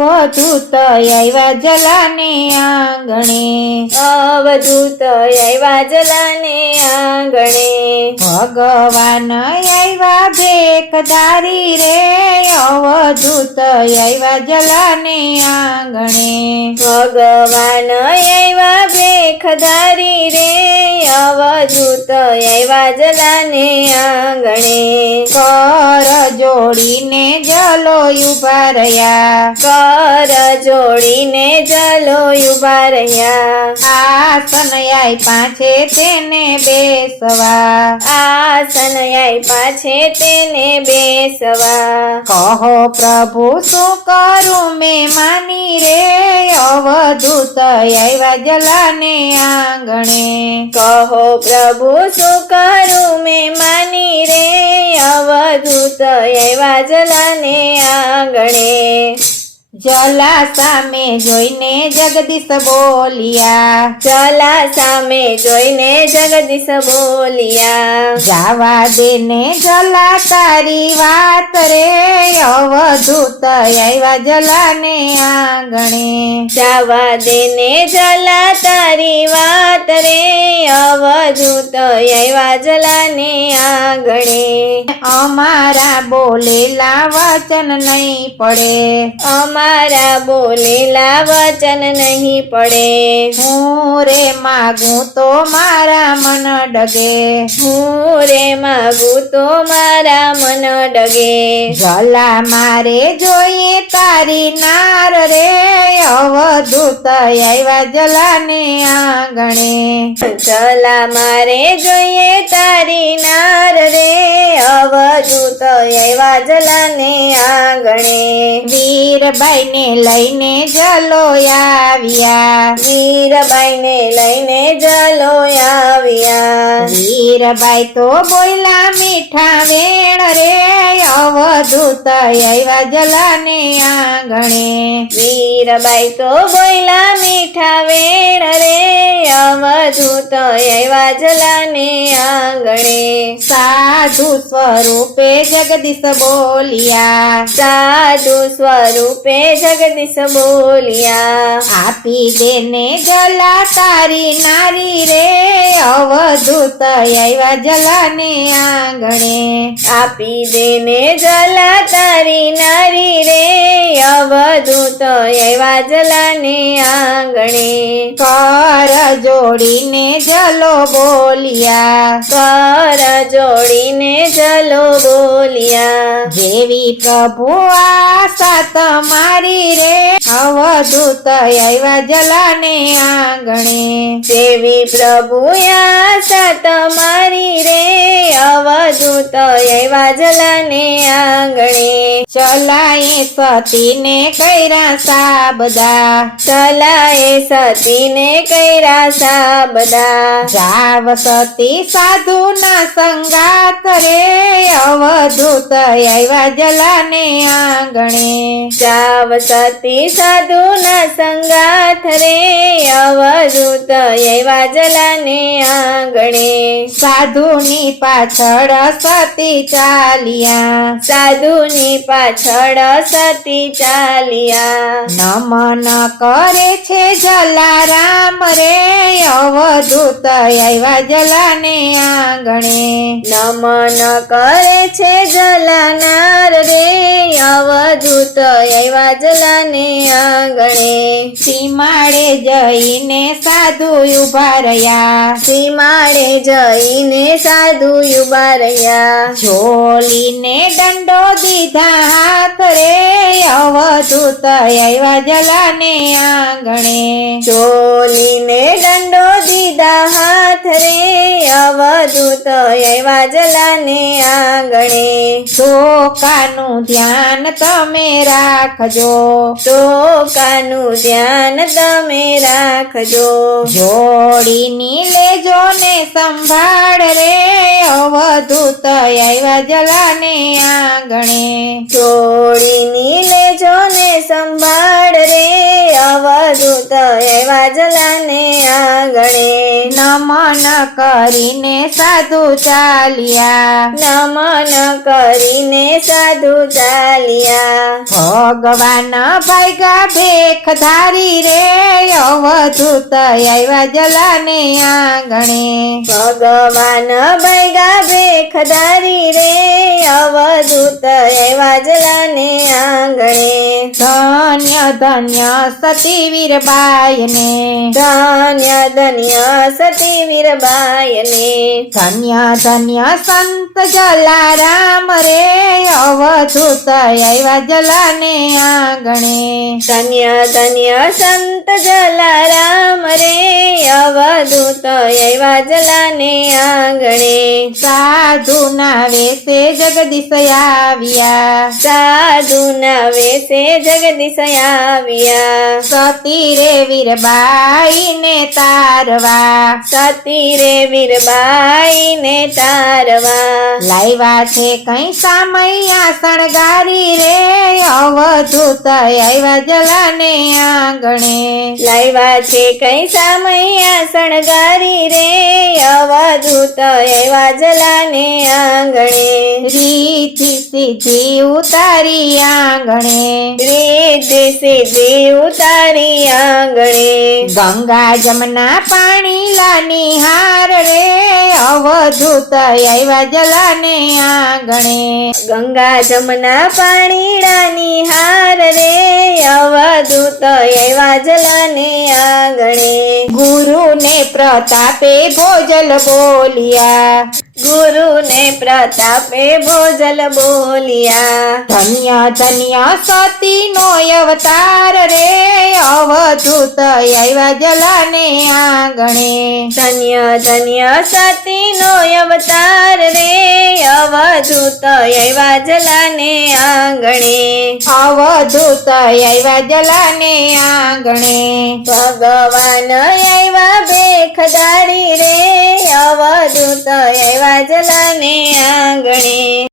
અવધૂત આવ્યા જલાને આંગણે. અવધૂત આવ્યા જલાને આંગણે. ભગવાન આવ્યા ભેખધારી રે. અવધૂત આવ્યા જલાને આંગણે. ભગવાન આવ્યા ભેખધારી રે. અવધૂત આવ્યા જલાને આંગણે. કર જોડીને જલો ઊભા રહ્યા. કર જોડીને જલો ઊભા રહ્યા આસન આઈ પાછે તેને બેસવા. આસન આઈ પાછે તેને બેસવા. કહો પ્રભુ શું કરું મેં? માની રે અવધૂત આવ્યા જલાને આંગણે. કહો પ્રભુ શું કરું મેં? માની રે અવધૂત આવ્યા જલાને આંગણે. જલા સામે જોઈને જગદીશ બોલિયા. જલા સામે જોઈને જગદીશ બોલિયા. જાવા દેને જલા તારી વાત રે, અવધૂત આવ્યા જલાને આંગણે. જાવા દેને જલા તારી વાત રે, અવધૂત આવ્યા જલાને આંગણે. અમારા બોલેલા વચન નહીં પડે. અમારા બોલેલા વચન નહીં પડે. હું રે માગું તો મારા મન ડગે. હું રે માગું તો મારા મન ડગે. જલા મારે જોઈએ તારી નાર રે. અવધૂત આવ્યા જલાને આંગણે. જલા મારે જોઈએ તારી નાર રે. અવધૂત આવ્યા જલાને આંગણે. વીરબાઈ ને લઈને જલો આવ્યા. વીરબાઈને લઈને જલો આવ્યા. વીરબાઈ તો બોયલા મીઠા વેણ રે અવધૂત આવ્યા જલાને આંગણે. વીરબાઈ તો બોયલા મીઠા વેણ રે અવધૂત આવ્યા જલાને આંગણે. સાધુ સ્વરૂપે જગદીશ બોલિયા. સાધુ સ્વરૂપે જગદીશ બોલિયા. આપી દેને જલા તારી નારી રે. અવધૂત આવ્યા જલાને આંગણે. આપી દેને જલા તારી નારી રે. અવધૂત આવ્યા જલાને આંગણે. કર જોડીને જલો બોલિયા. કર જોડીને જલો બોલિયા. જેવી પ્રભુ આશા તમારી રે. અવધૂત આવ્યા જલાને આંગણે. જેવી પ્રભુ આશા તમારી રે. અવધૂત આવ્યા જલાને આંગણે. ચલાએ સતીને કૈરા સાબદા. ચલાએ સતીને કૈરા સા બધા. જાવ સતી સાધુ ના સંગાત રે અવધૂત આવ્યા જલાને આંગણે. જાવ સતી સાધુના સંગાથ રે અવધૂત આવ્યા જલાને આંગણે. સાધુની પાછળ સતી ચાલિયા. સાધુની પાછળ સતી ચાલ્યા. નમન કરે છે જલારામ રે અવધૂત એવા જલાને આંગણે. નમન કરે છે જલાનાર રે અવધૂત આવ્યા જલાને આંગણે સીમાડે જઈને સાધુ ઊભા રહ્યા. સીમાડે જઈને સાધુ ઊભા રહ્યા. ઝોલીને દંડો દીધા હાથ રે. અવધૂત આવ્યા જલાને આંગણે. ચોલીને દંડો દીધા હાથ રે. અવધૂત આવ્યા જલાને આંગણે. શોકાનું ધ્યાન તમે રાખજો. ટોકાનું ધ્યાન તમે રાખજો. જોડીની લેજો ને સંભાળ રે. અવધૂત આવ્યા જલાને આંગણે. છોડીની લેજો ને સંભાળ રે. અવધૂત આવ્યા જલાને આંગણે નમન કરીને સાધુ ચાલ્યા. નમન કરીને સાધુ ચાલ્યા. ભગવાન ભાઈગા ભેખ ધારી રે અવધૂત આવ્યા જલાને આંગણે. ભગવાન ભૈગા ભેખધારી રે અવધૂત એવા જલાને આંગણે. ધન્ય ધન્ય સતી વીરબાઈને ધન્ય ધન્ય સતી વીરબાઈને ધન્ય ધન્ય સંત જલારામ રે અવધૂત આવ્યા જલાને આંગણે ધન્ય ધન્ય સંત જલારામ રે અવધૂત એવા જલાને આંગણે. સાધુના વેશે જગદીશ આવ્યા. સાધુના વેશે જગદીશ આવ્યા. સતી રે વીરબાઈને તારવા. સતી રે વીરબાઈને તારવા. લાવ્યા છે કઈ સામૈયા શણગારી રે. અવધૂત આવ્યા જલાને આંગણે. લાવ્યા છે કઈ સામૈયા શણગારી રે અવધૂત એવા જલાને આંગણે. રીતિ સીધી ઉતારી આંગણે. રીતિ સીધી ઉતારી આંગણે. ગંગા જમના પાણી લાની હાર રે અવધૂત એવા જલાને આંગણે. ગંગા જમના પાણીડાની હાર રે અવધૂત એવા જલાને આંગણે. ગુરુને પ્રતાપે ભોજલ બોલિયા. ગુરુને પ્રતાપે ભોજલ બોલિયા ધન્ય ધન્ય સતી નો અવતાર રે અવધૂત આવ્યા જલાને આંગણે. ધન્ય ધન્ય સતીનો અવતાર રે અવધૂત આવ્યા જલાને આંગણે. અવધૂત આવ્યા જલાને આંગણે. ભગવાન આવ્યા બેખદારી રે અવધૂત એવા જલાને આંગણે.